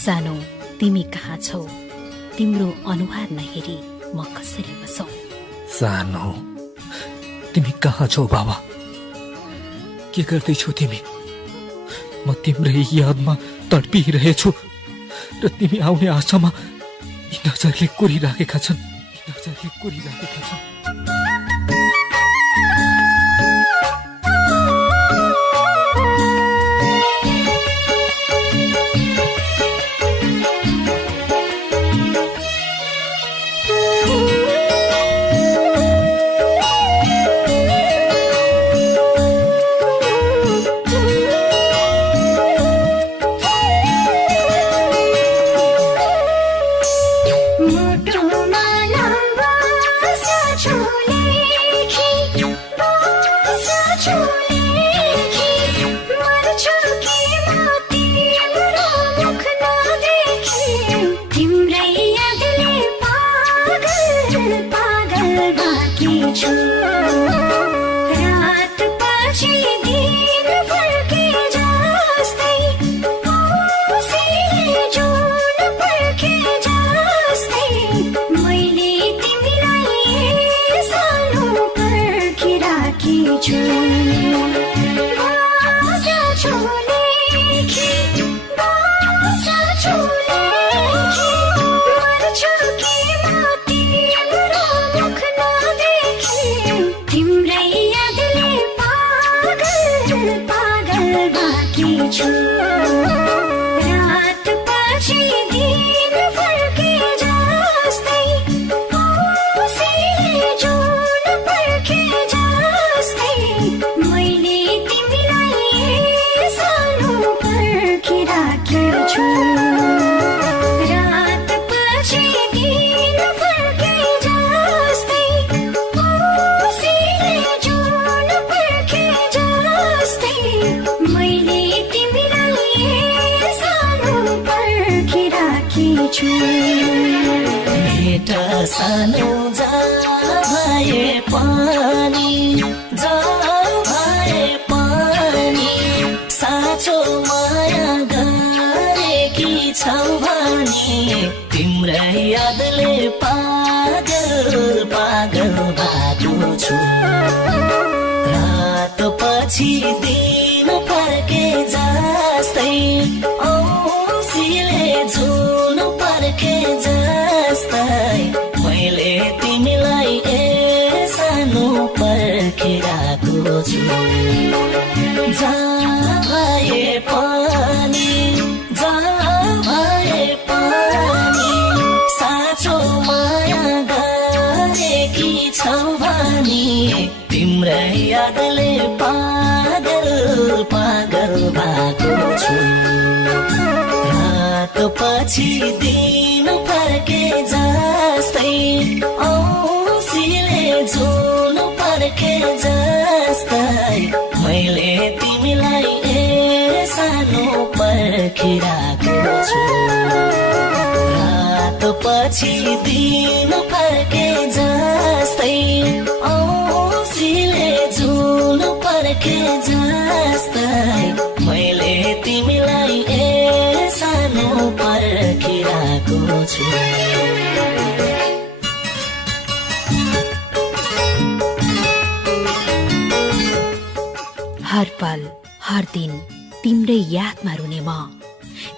सानो तिमी कहाँ छौ, तिम्रो अनुहार नहेरी म कसरी बसौ। सानो तिमी कहाँ छौ बाबा, के गर्दैछौ तिमी? म तिम्रै यादमा तडपिरहेछु र तिमी आउने आशामा यी नजरले कोरिराखेका छन्। सानो जहाँ भए पानी, जहाँ भए पानी, साँचो माया गरेकी छौ भने तिम्रै यादले पागल पागल भएको छु। रात पछि दिन फर्के जस्तै, औँसीले झुल फर्के जस्तै मैले तिमीलाई सानो पर्खिरहेको छु। जहाँ भए पनि, जहाँ भए पनि, साँचो माया गरेकी छौ भने तिम्रै यादले पागल पागल भएको छु। रात पछि दिन फर्के जस्तै, औँसीले झुल फर्के जस्तै मैले तिमीलाई सानो पर्खिरहेको छु। रात पछि दिन फर्के जस्तै, औँसीले झुल फर्के जस्तै मैले तिमीलाई सानो पर्खिरहेको छु। हर पल हर दिन तिम्रै यादमा रुने म,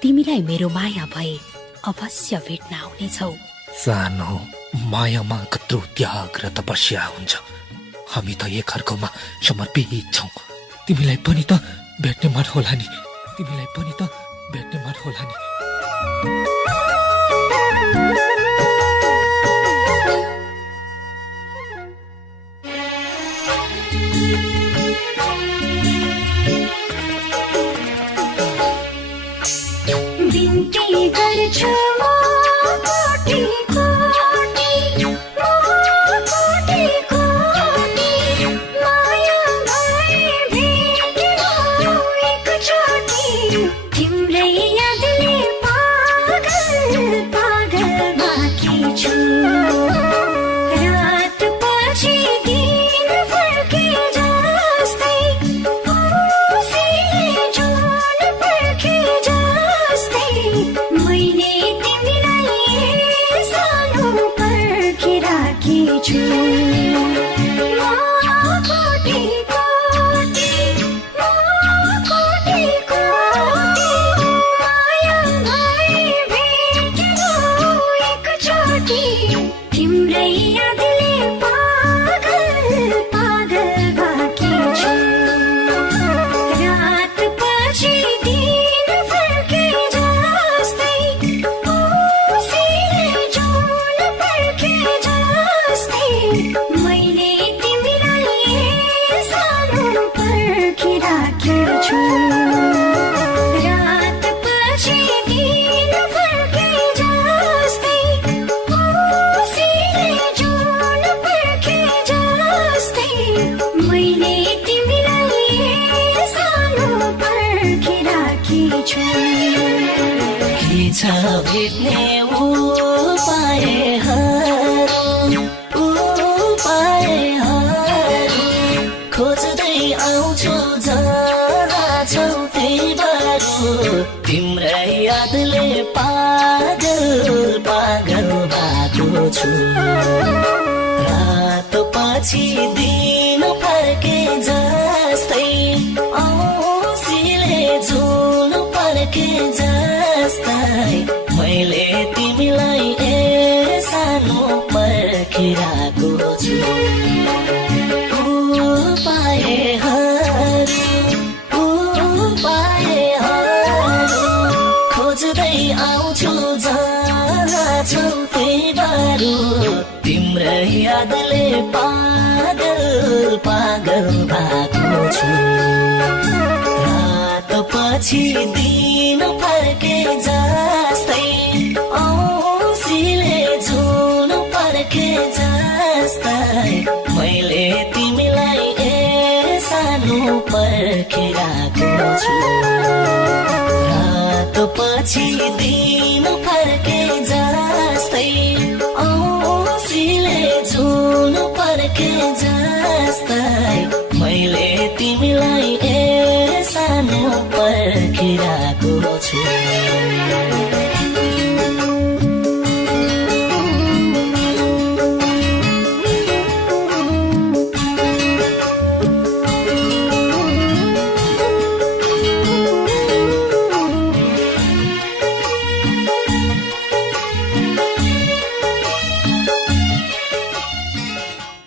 तिमीलाई मेरो माया भए अवश्य भेट्न आउनेछौ। सानो मायामा कत्रो त्याग र तपस्या हुन्छ। हामी त एकअर्कामा समर्पित छौँ। तिमीलाई पनि त भेट्ने मन होला नि, तिमीलाई पनि त भेट्ने मन होला नि। बिन्ती गर्छु म कोटि कोटि, म कोटि कोटि, माया भए भेट्नु एकचोटि। तिम्रै यादले पागल पागल बाँकी छु। रात पछि दिन फर्के जस्तै, औँसीले झुल फर्के जस्तै मैले तिमीलाई सानो पर्खिराखेछु भेट्ने उपायहरू खोज्दै आउँछु जहाँ छौ त्यही बाटो तिम्रै यादले पागल पागल भएको छु रात पछि दिन फर्के जस्तै औँसीले जुन फर्के जस्तै मैले तिमीलाई सानो पर्खिरहेको छु उपायहरू खोज्दै आउँछु जहाँ छौ त्यही बाटो तिम्रै यादले पागल पागल भएको छु रात पछि दिन फर्के जस्तै औँसीले जुन फर्के जस्तै मैले तिमीलाई सानो पर्खिरहेको छु रात पछि दिन फर्के जस्तै औँसीले जुन फर्के जस्तै मैले तिमीलाई सानो पर्खिरहेको छु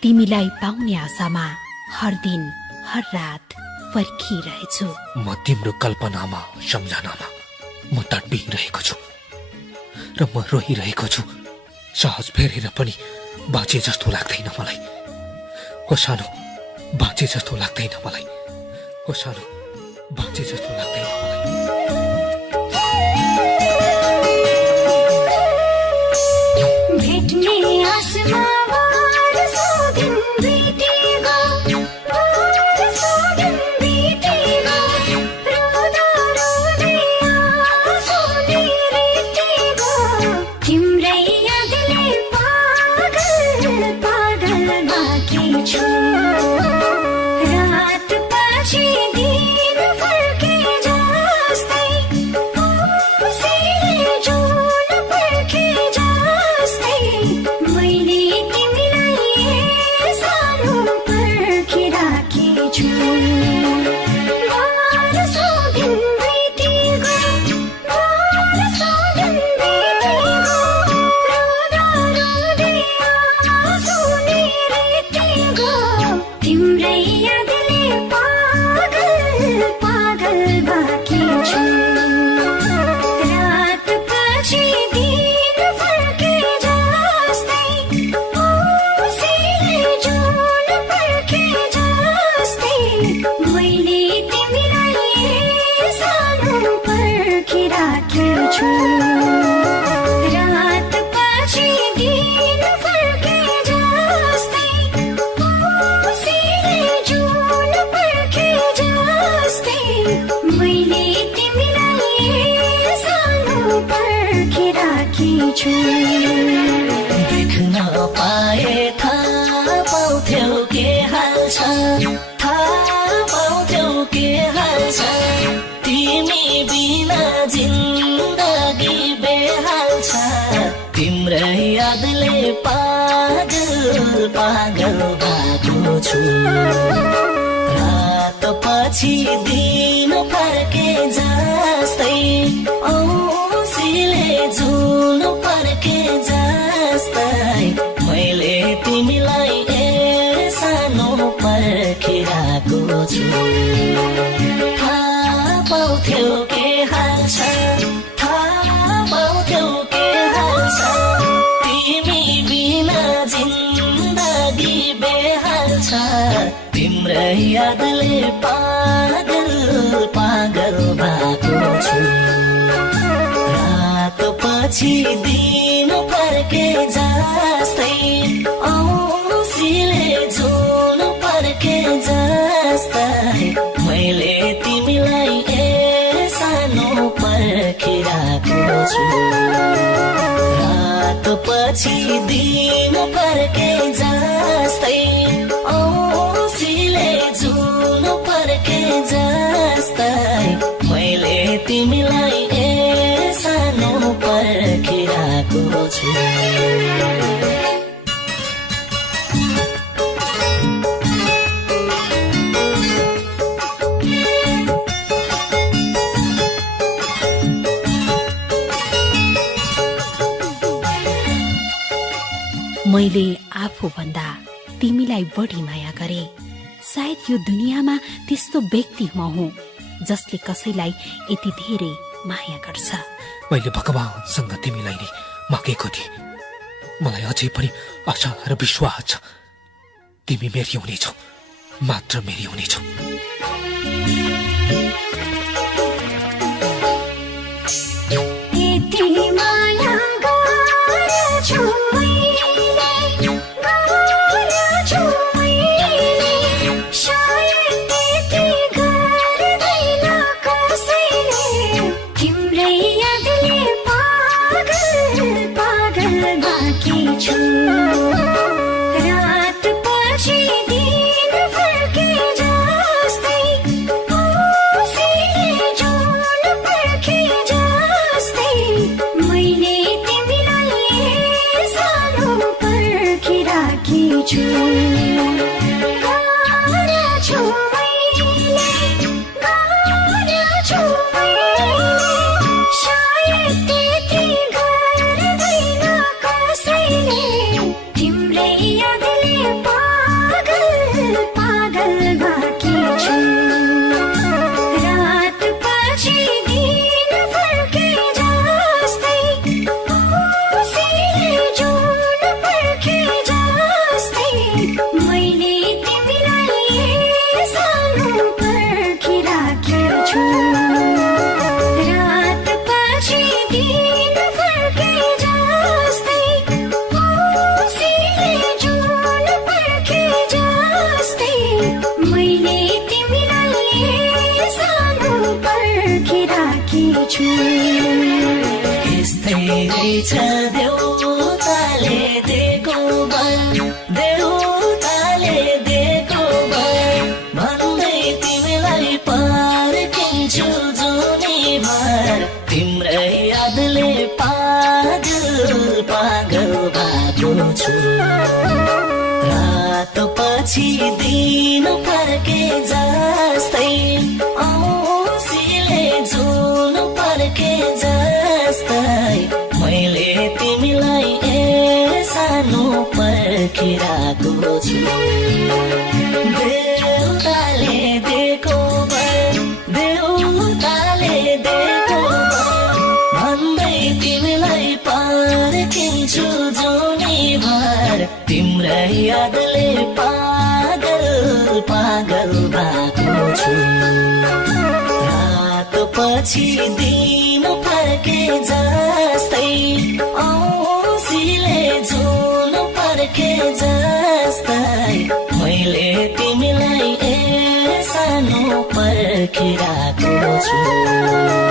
तिमीलाई पाउने आशामा हर दिन हर रात पर्खिरहेछु म तिम्रो कल्पनामा सम्झनामा म तडपिरहेको छु र म रोइरहेको छु साहस फेरेर पनि बाँचे जस्तो लाग्दैन मलाई हो सानो बाँचे जस्तो लाग्दैन मलाई हो सानो बाँचे जस्तो लाग्दैन मलाई भेट्ने आसमा देख्न पाए थाहा पाउँथ्यौ के हाल छ थाहा पाउँथ्यौ के हाल छ तिमी बिना जिन्दगी यादले पागल पागल भएको छु रात पछि दिन फर्के जस्तै औँसीले जुन फर्के जस्तै मैले तिमीलाई सानो पर्खिरहेको छु थाहा पाउँथ्यौ के हाल छ थाहा पाउँथ्यौ के हाल छ तिमी बिना जिन्दगी बेहाल छ तिम्रै यादले पागल पागल भएको छु रात पछि दिन फर्के जस्तै औँसीले जुन फर्के जस्तै मैले तिमीलाई सानो पर्खिरहेको छु रात पछि दिन फर्के जस्तै औँसीले जुन फर्के जस्तै मैले तिमीलाई सानो पर्खिरहेको छु मैले आफूभन्दा तिमीलाई बढी माया गरे सायद यो दुनियाँमा त्यस्तो व्यक्ति म हुँ जसले कसैलाई यति धेरै माया गर्छ मैले भगवानसँग तिमीलाई नै मागेको थिएँ मलाई अझै पनि आशा र विश्वास छ तिमी मेरी हुनेछौ मात्र मेरी हुनेछौ देउताले दिएको भन्दै तिमीलाई पर्खिन्छु जुनीभर तिम्रै यादले पागल पागल भएको छु रात पछि दिन फर्के जस्तै औँसीले जुन फर्के जस्तै मैले तिमीलाई सानो पर्खिरहेको छु देउताले दिएको भन्दै तिमीलाई पर्खिन्छु जुनीभर तिम्रै यादले पागल पागल भएको छु रात पछि दिन फर्के जस्तै